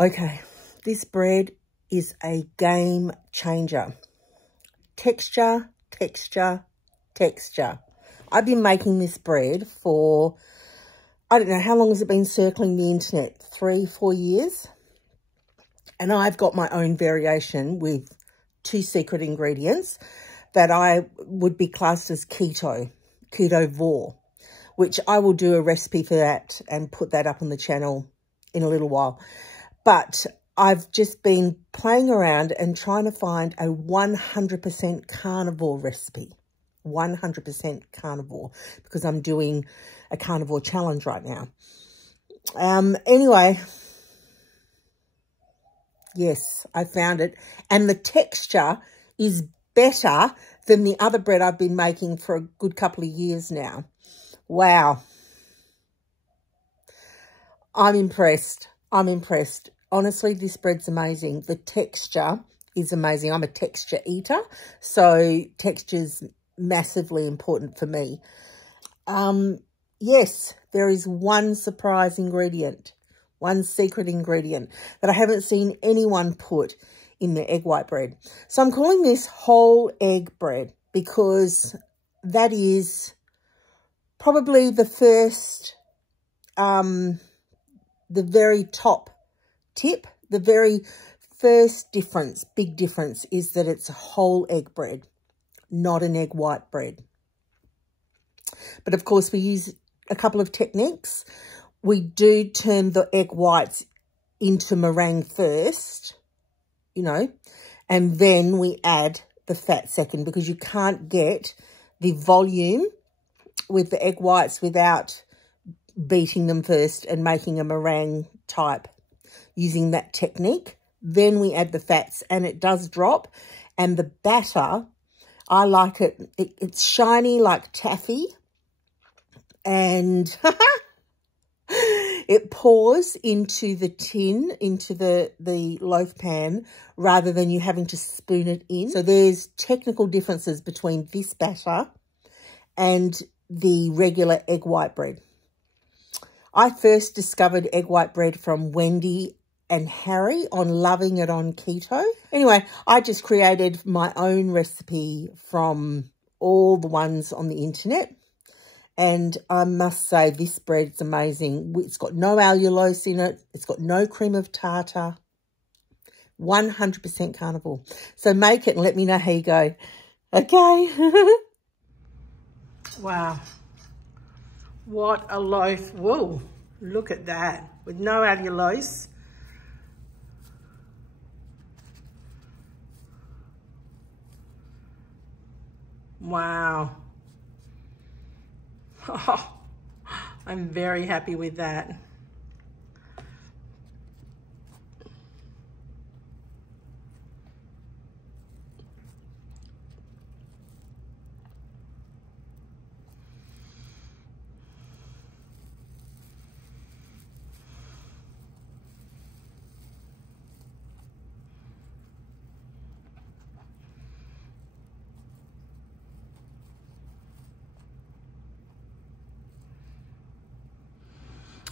Okay, this bread is a game changer. Texture, texture, texture. I've been making this bread for, I don't know, how long has it been circling the internet? 3-4 years? And I've got my own variation with 2 secret ingredients that I would be classed as Carnivore, which I will do a recipe for that and put that up on the channel in a little while. But I've just been playing around and trying to find a 100% carnivore recipe. 100% carnivore, because I'm doing a carnivore challenge right now. Anyway, yes, I found it. And the texture is better than the other bread I've been making for a good couple of years now. Wow. I'm impressed. I'm impressed. Honestly, this bread's amazing. The texture is amazing. I'm a texture eater, so texture's massively important for me. Yes, there is one surprise ingredient, one secret ingredient that I haven't seen anyone put in their egg white bread. So I'm calling this whole egg bread because that is probably the first, the very top tip, the very first difference, big difference, is that it's a whole egg bread, not an egg white bread. But of course, we use a couple of techniques. We do turn the egg whites into meringue first, you know, and then we add the fat second, because you can't get the volume with the egg whites without beating them first and making a meringue type using that technique. Then we add the fats and it does drop, and the batter, I like it. It's shiny like taffy, and it pours into the tin, into the loaf pan, rather than you having to spoon it in. So there's technical differences between this batter and the regular egg white bread. I first discovered egg white bread from Wendy and Harry on Loving It on Keto. Anyway, I just created my own recipe from all the ones on the internet. And I must say, this bread's amazing. It's got no allulose in it. It's got no cream of tartar. 100% carnivore. So make it and let me know how you go. Okay. Wow. What a loaf. Whoa, look at that. With no allulose. Wow. Oh, I'm very happy with that.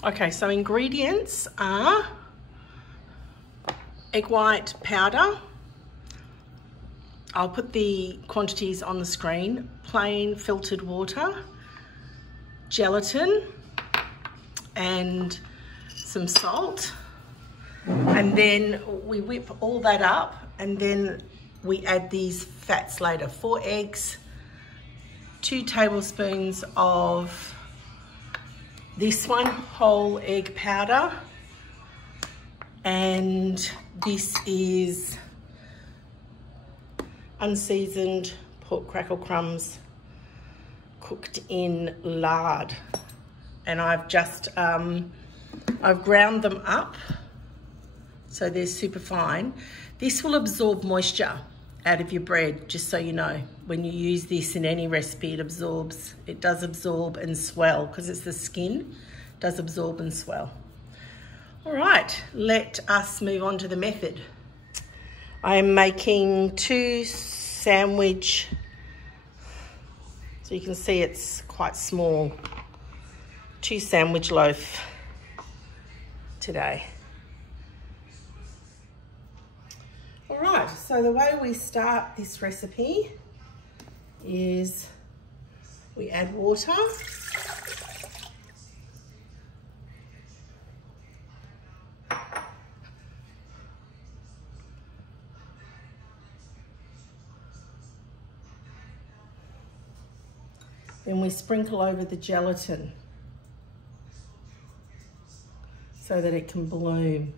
Okay, so ingredients are egg white powder. I'll put the quantities on the screen. Plain filtered water, gelatin, and some salt. And then we whip all that up, and then we add these fats later. 4 eggs, 2 tablespoons of this one, whole egg powder, and this is unseasoned pork crackle crumbs cooked in lard. And I've just, I've ground them up so they're super fine. This will absorb moisture out of your bread, just so you know. When you use this in any recipe, it absorbs. It does absorb and swell, because it's the skin, it does absorb and swell. All right, let us move on to the method. I am making 2 sandwich, so you can see it's quite small, 2 sandwich loaf today. All right, so the way we start this recipe is we add water. Then we sprinkle over the gelatin so that it can bloom.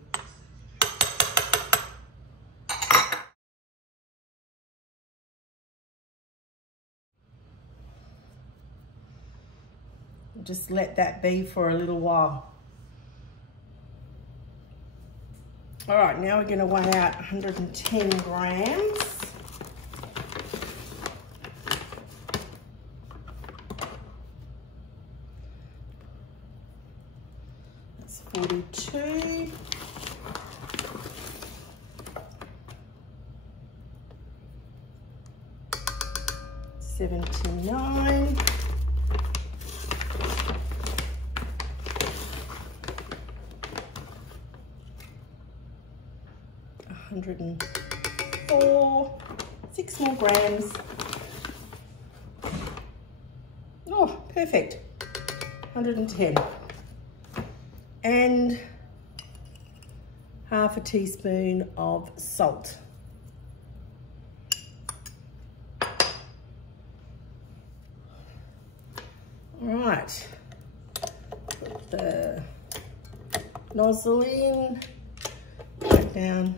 Just let that be for a little while. All right, now we're going to weigh out 110 grams. That's 42. 79. 104, 6 more grams. Oh, perfect. 110. And half a teaspoon of salt. All right. Put the nozzle in, back down.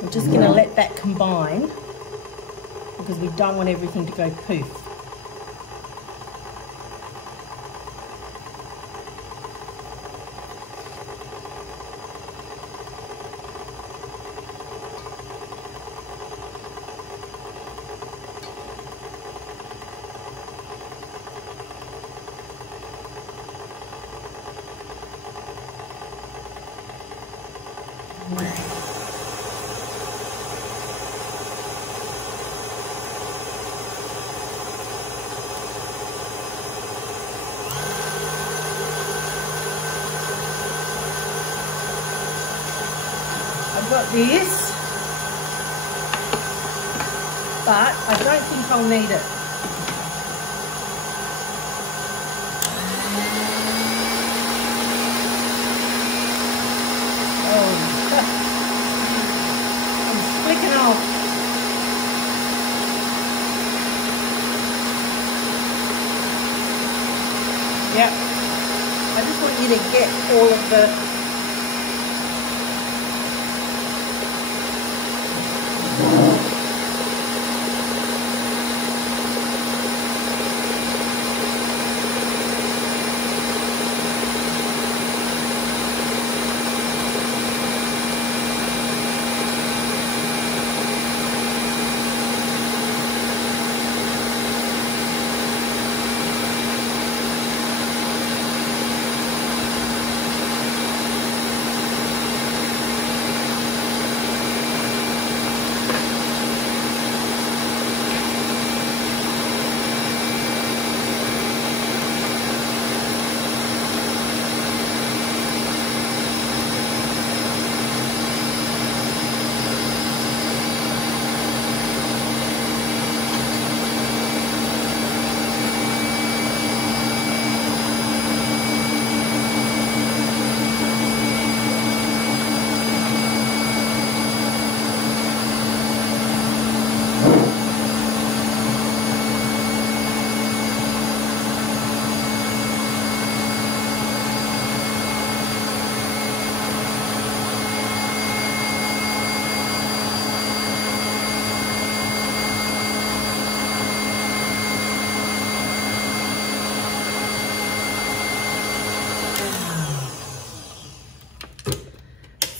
I'm just going to let that combine because we don't want everything to go poof. I've got this, but I don't think I'll need it. Oh, I'm flicking off. Yep. I just want you to get all of the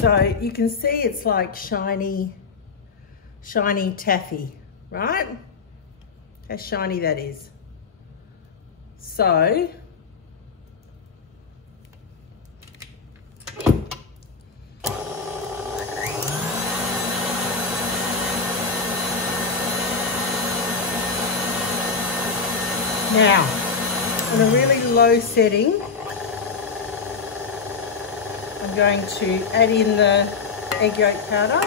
So you can see it's like shiny taffy, right? How shiny that is. So Now, on a really low setting, I'm going to add in the egg yolk powder.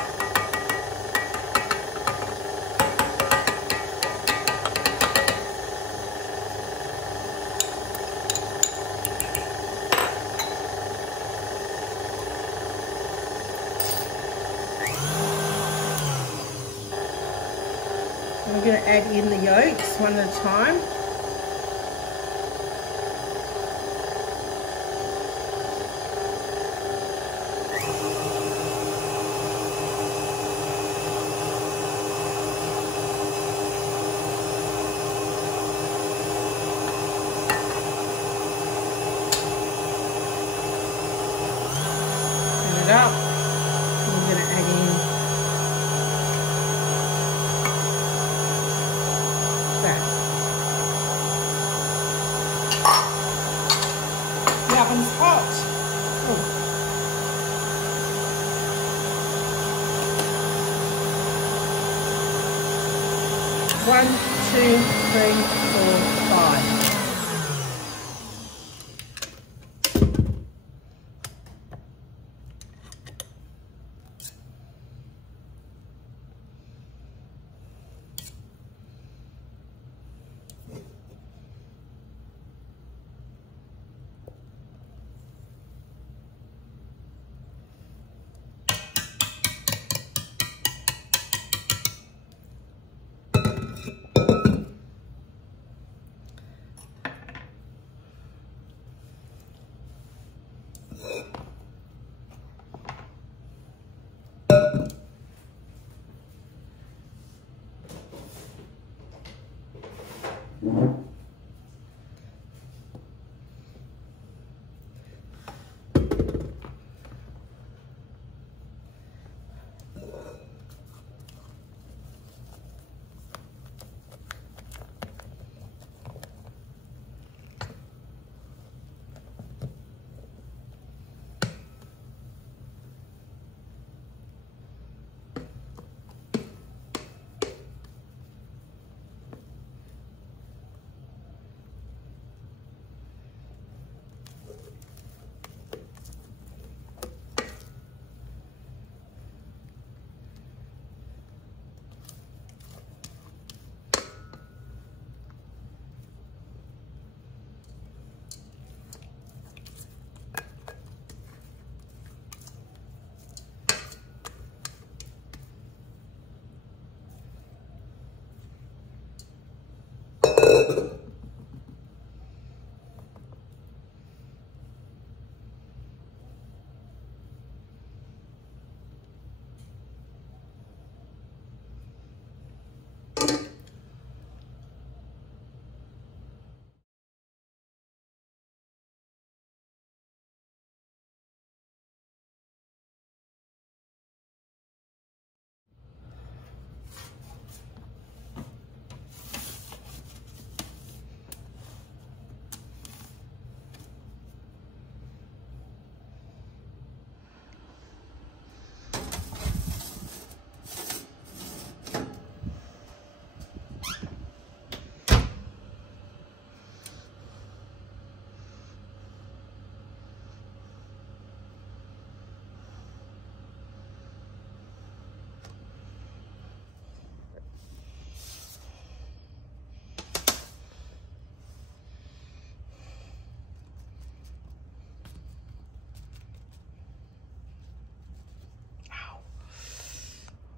I'm going to add in the yolks one at a time. Turn it up. I'm going to add in the oven's hot. Ooh. 1, 2, 3, 4, 5.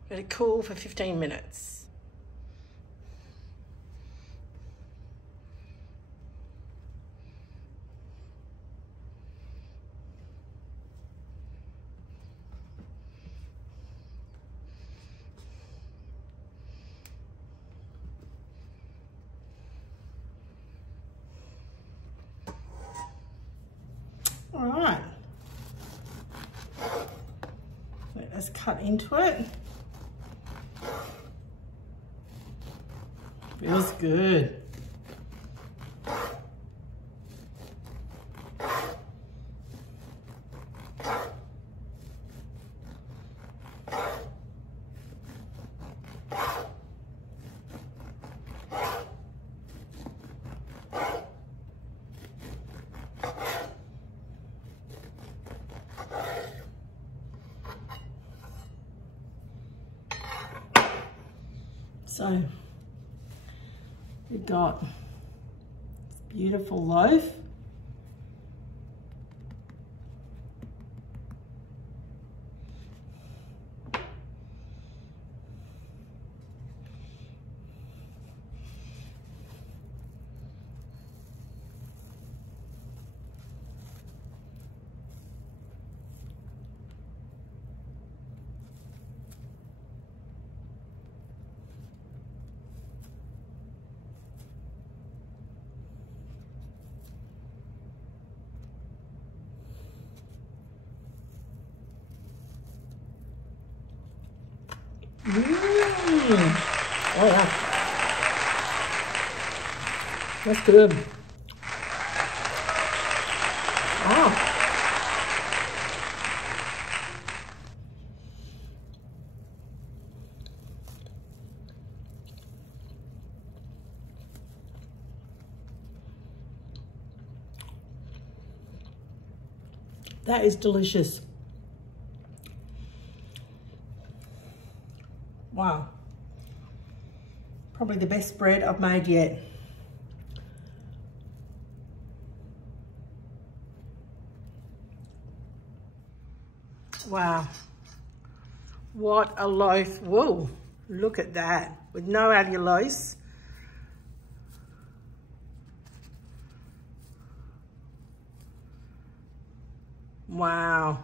Let it cool for 15 minutes. All right. Let's cut into it. Feels good. So we've got this beautiful loaf. Oh yeah, that's good. Wow. That is delicious. Wow. Probably the best bread I've made yet. Wow. What a loaf. Whoa, look at that. With no allulose. Wow.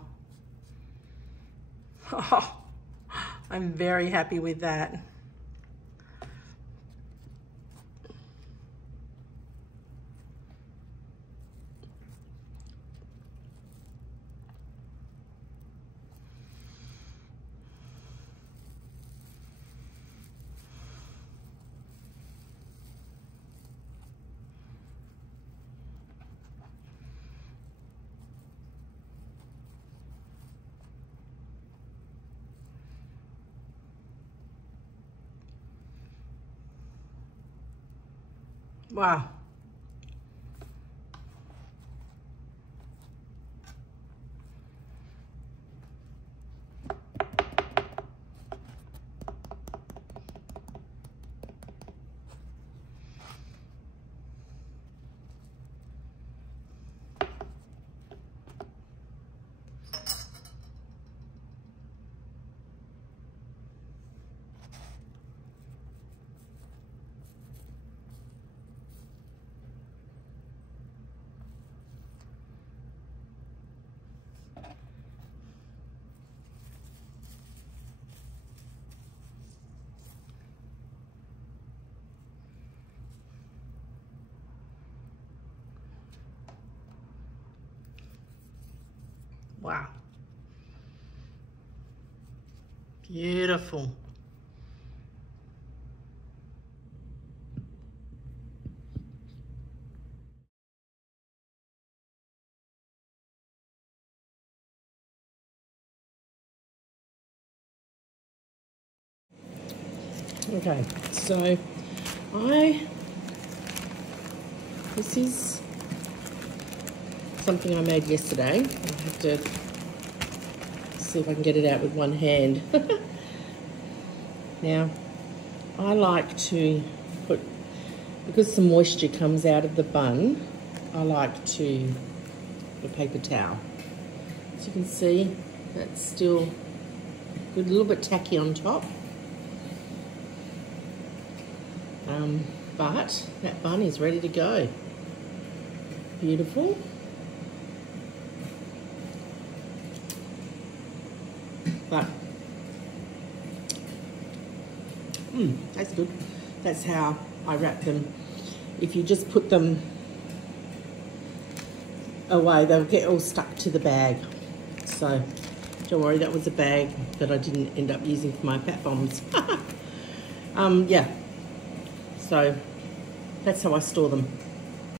Oh, I'm very happy with that. Wow. Wow. Beautiful. Okay, so this is something I made yesterday. I have to see if I can get it out with one hand. Now, I like to put, because some moisture comes out of the bun, I like to put a paper towel. As you can see, that's still good, a little bit tacky on top. But that bun is ready to go. Beautiful. But that's good. That's how I wrap them. If you just put them away, they'll get all stuck to the bag. So don't worry, that was a bag that I didn't end up using for my pat bombs. Yeah. So that's how I store them.